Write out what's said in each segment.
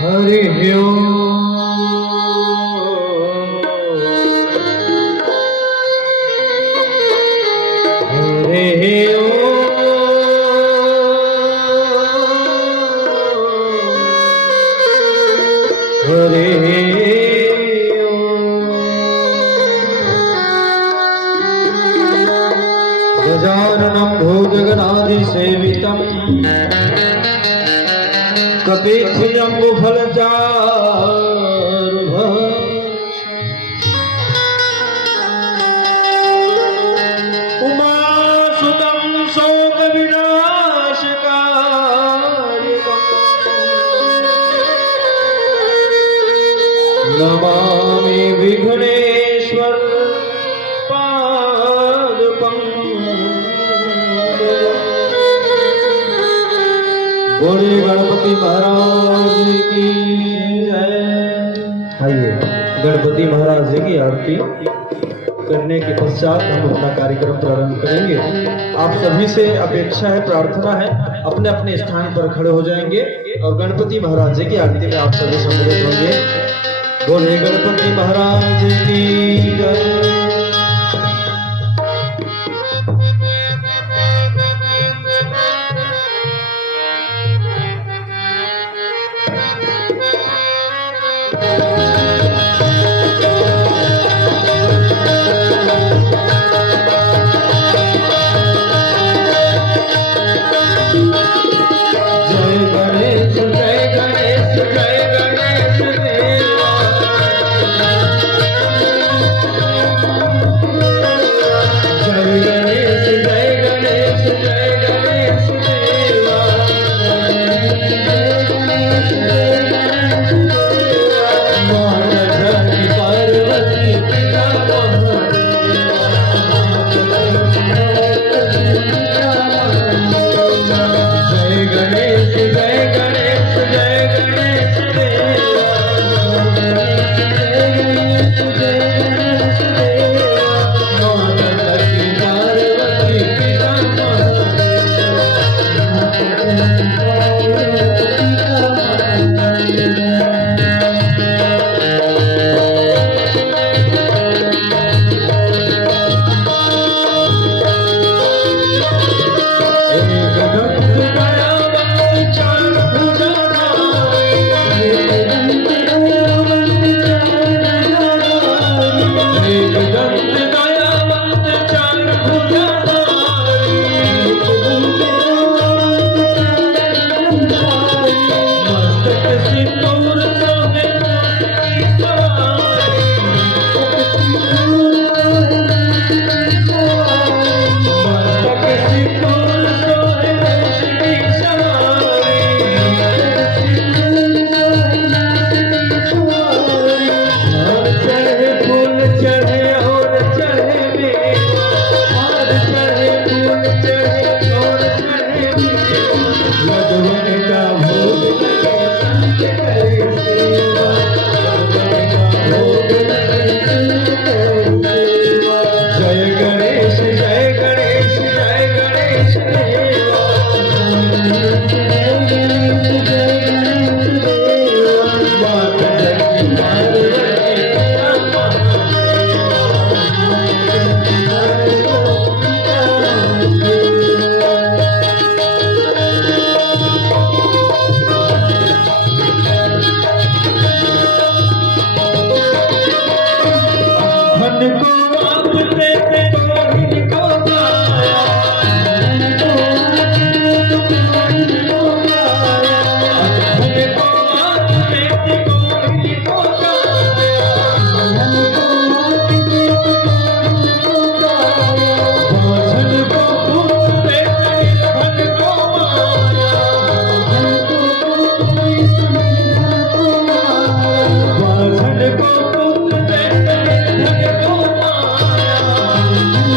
हरि ओम हरि ओम हरि गजाननं भूतगणाधिसेवितं कपीध्यम्बुफलचारुभक्षम् उमासुतं शोकविनाशकारिकम् नमामि विघ्नेश्वर बोले गणपति महाराज की जय। आइए गणपति महाराज जी की आरती करने के पश्चात हम अपना कार्यक्रम प्रारंभ करेंगे। आप सभी से अपेक्षा है, प्रार्थना है, अपने अपने स्थान पर खड़े हो जाएंगे और गणपति महाराज जी की आरती में आप सभी सम्मिलित होंगे। बोले गणपति महाराज की जय।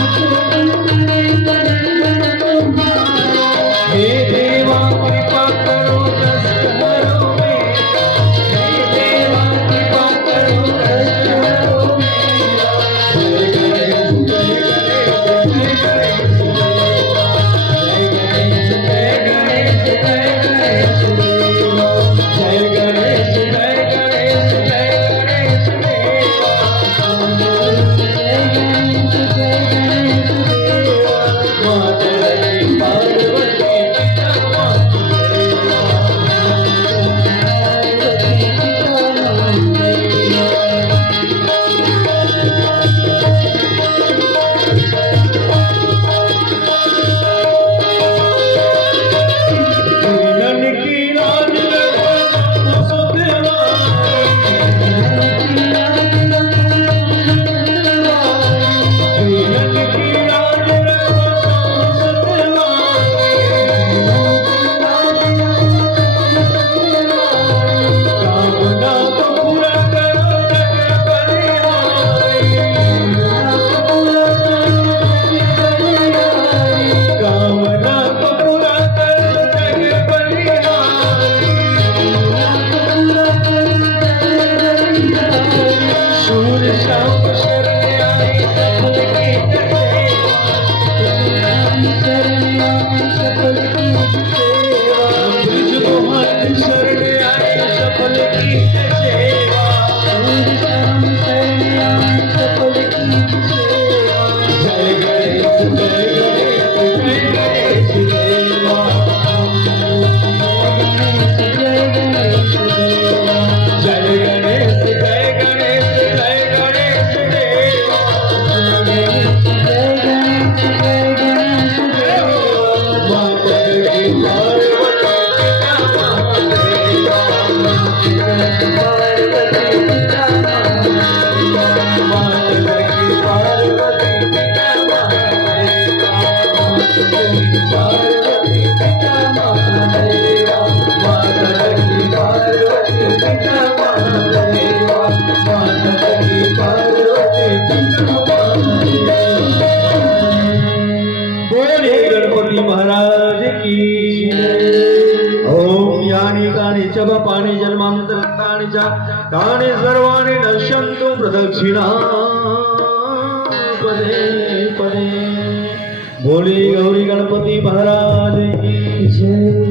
Thank you. पार्वती पिता महादेवा माता लक्ष्मी पार्वती पिता महादेवा माता लक्ष्मी पार्वती पिता महादेवा बोले गणपती महाराज की जय। ओम यानी कानि च पाणी जन्मांतरतानि च तानि सर्वाणि नश्यन्तु प्रदक्षिणा पदे पदे बोले गौरी गणपती महाराज की जय।